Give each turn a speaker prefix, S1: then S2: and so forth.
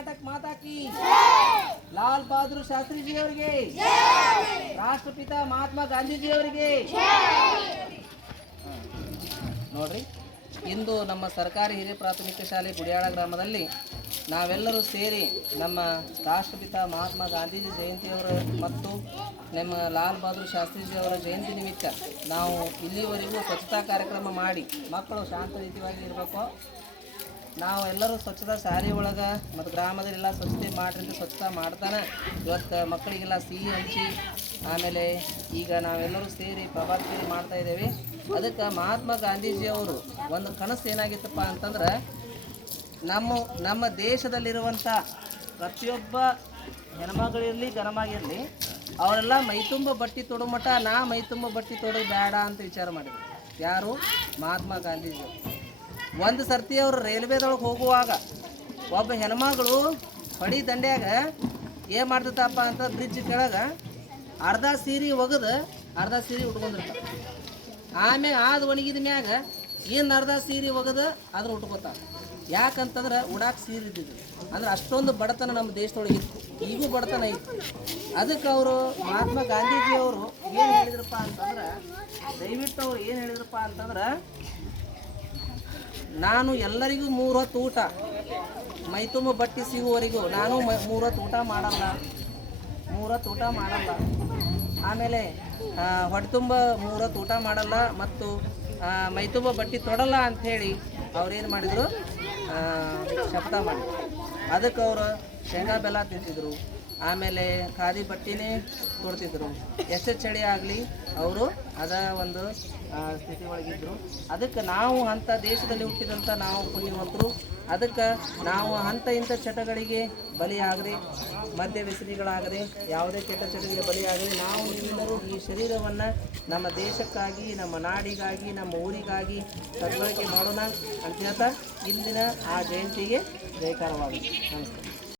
S1: ಕರ್ನಾಟಕ ಮಾತಾಕಿ. ಲಾಲ್ ಬಹದ್ದೂರ್ ಶಾಸ್ತ್ರಿಜಿ ಅವರಿಗೆ ರಾಷ್ಟ್ರಪಿತ ಮಹಾತ್ಮ ಗಾಂಧೀಜಿ ಅವರಿಗೆ ನೋಡ್ರಿ, ಇಂದು ನಮ್ಮ ಸರ್ಕಾರಿ ಹಿರಿಯ ಪ್ರಾಥಮಿಕ ಶಾಲೆ ಗುಡಿಯಾಳ ಗ್ರಾಮದಲ್ಲಿ ನಾವೆಲ್ಲರೂ ಸೇರಿ ನಮ್ಮ ರಾಷ್ಟ್ರಪಿತ ಮಹಾತ್ಮ ಗಾಂಧೀಜಿ ಜಯಂತಿಯವರ ಮತ್ತು ನಮ್ಮ ಲಾಲ್ ಬಹದ್ದೂರ್ ಶಾಸ್ತ್ರಿಜಿ ಅವರ ಜಯಂತಿ ನಿಮಿತ್ತ ನಾವು ಇಲ್ಲಿವರೆಗೂ ಸ್ವಚ್ಛತಾ ಕಾರ್ಯಕ್ರಮ ಮಾಡಿ ಮಕ್ಕಳು ಶಾಂತ ರೀತಿಯಾಗಿ ಇರಬೇಕು. ನಾವು ಎಲ್ಲರೂ ಸ್ವಚ್ಛತಾ ಶಾಲೆ ಒಳಗೆ ಮತ್ತು ಗ್ರಾಮದಲ್ಲೆಲ್ಲ ಸ್ವಚ್ಛತೆ ಮಾಡ್ರಿ ಅಂತ ಸ್ವಚ್ಛತಾ ಮಾಡ್ತಾನೆ. ಇವತ್ತು ಮಕ್ಕಳಿಗೆಲ್ಲ ಸಿಹಿ ಹಂಚಿ, ಆಮೇಲೆ ಈಗ ನಾವೆಲ್ಲರೂ ಸೇರಿ ಪ್ರಭಾತ್ ಸೇರಿ ಮಾಡ್ತಾ ಇದ್ದೇವೆ. ಅದಕ್ಕೆ ಮಹಾತ್ಮ ಗಾಂಧೀಜಿಯವರು ಒಂದು ಕನಸು ಏನಾಗಿತ್ತಪ್ಪ ಅಂತಂದ್ರೆ ನಮ್ಮ ನಮ್ಮ ದೇಶದಲ್ಲಿರುವಂಥ ಪ್ರತಿಯೊಬ್ಬ ಹೆಣ್ಮಗಳಿರಲಿ ಗಣಮಗಿರಲಿ ಅವರೆಲ್ಲ ಮೈತುಂಬ ಬಟ್ಟೆ ತೊಡೋ ನಾ ಮೈತುಂಬ ಬಟ್ಟೆ ತೊಡೋದು ಬೇಡ ಅಂತ ವಿಚಾರ ಮಾಡಿದ್ರು. ಯಾರು? ಮಹಾತ್ಮ ಗಾಂಧೀಜಿ ಒಂದು ಸರ್ತಿ ಅವರು ರೈಲ್ವೆದೊಳಗೆ ಹೋಗುವಾಗ ಒಬ್ಬ ಹೆಣ್ಮಗಳು ಹೊಡಿ ದಂಡ್ಯಾಗ ಏನು ಮಾಡ್ತೈತಪ್ಪ ಅಂತ ಬ್ರಿಡ್ಜ್ ಕೆಳಗೆ ಅರ್ಧ ಸೀರೆ ಒಗೆದು ಅರ್ಧ ಸೀರೆ ಉಟ್ಕೊಂಡಿರ್ತಾರೆ ಆಮ್ಯಾಗ ಆದ ಒಣಗಿದ ಮ್ಯಾಗ ಏನು ಅರ್ಧ ಸೀರೆ ಒಗೆದು ಅದನ್ನ ಉಟ್ಕೋತಾರ. ಯಾಕಂತಂದ್ರೆ ಉಡಾಕ್ ಸೀರೆ ಇದ್ದಿದ್ದು. ಅಂದ್ರೆ ಅಷ್ಟೊಂದು ಬಡತನ ನಮ್ಮ ದೇಶದೊಳಗೆ ಇತ್ತು. ಈಗೂ ಬಡತನ ಇತ್ತು ಅದಕ್ಕೆ ಅವರು ಮಹಾತ್ಮ ಗಾಂಧೀಜಿಯವರು ಏನು ಹೇಳಿದ್ರಪ್ಪ ಅಂತಂದ್ರೆ, ದಯವಿಟ್ಟು ಅವ್ರು ಏನು ಹೇಳಿದ್ರಪ್ಪ ಅಂತಂದ್ರೆ ನಾನು ಎಲ್ಲರಿಗೂ ಮೂರು ಹೊತ್ತು ಊಟ ಮೈತುಂಬ ಬಟ್ಟೆ ಸಿಗುವವರೆಗೂ ನಾನು ಮೂರು ಹೊತ್ತು ಊಟ ಮಾಡಲ್ಲ. ಮೂರು ಹೊತ್ತು ಊಟ ಮಾಡಲ್ಲ. ಆಮೇಲೆ ಆ, ಹೊಟ್ಟೆ ತುಂಬ ಮೂರು ಹೊತ್ತು ಊಟ ಮಾಡಲ್ಲ ಮತ್ತು ಮೈತುಂಬ ಬಟ್ಟೆ ತೊಡಲ್ಲ ಅಂಥೇಳಿ ಅವ್ರೇನು ಮಾಡಿದರು ಶಪಥ ಮಾಡಿದ್ರು. ಅದಕ್ಕೆ ಅವರು ಶೇಂಗಾ ಬೆಲ್ಲ ತಿಂತಿದ್ರು. ಆಮೇಲೆ ಖಾದಿ ಬಟ್ಟೆನೇ ಕೊಡ್ತಿದ್ರು. ಎಷ್ಟು ಚಳಿ ಆಗಲಿ ಅವರು ಅದ ಒಂದು ಸ್ಥಿತಿ ಒಳಗಿದ್ರು. ಅದಕ್ಕೆ ನಾವು ಅಂಥ ದೇಶದಲ್ಲಿ ಹುಟ್ಟಿದಂಥ ನಾವು ಪುಣ್ಯವಂತರು ಅದಕ್ಕೆ ನಾವು ಅಂಥ ಇಂಥ ಚಟಗಳಿಗೆ ಬಲಿಯಾಗದೆ ಮದ್ಯ ವ್ಯಸನಿಗಳಾಗದೆ ಯಾವುದೇ ಕೆಟ್ಟ ಚಟಗಳಿಗೆ ಬಲಿಯಾಗದೆ ನಾವು ನೀವೆಲ್ಲರೂ ಈ ಶರೀರವನ್ನು ನಮ್ಮ ದೇಶಕ್ಕಾಗಿ, ನಮ್ಮ ನಾಡಿಗಾಗಿ, ನಮ್ಮ ಊರಿಗಾಗಿ ಸದ್ಬಳಕೆ ಮಾಡೋಣ ಅಂತ ಹೇಳ್ತಾ ಇಂದಿನ ಆ ಜಯಂತಿಗೆ ಜಯಕಾರವಾಗಿದೆ ನಮಸ್ಕಾರ.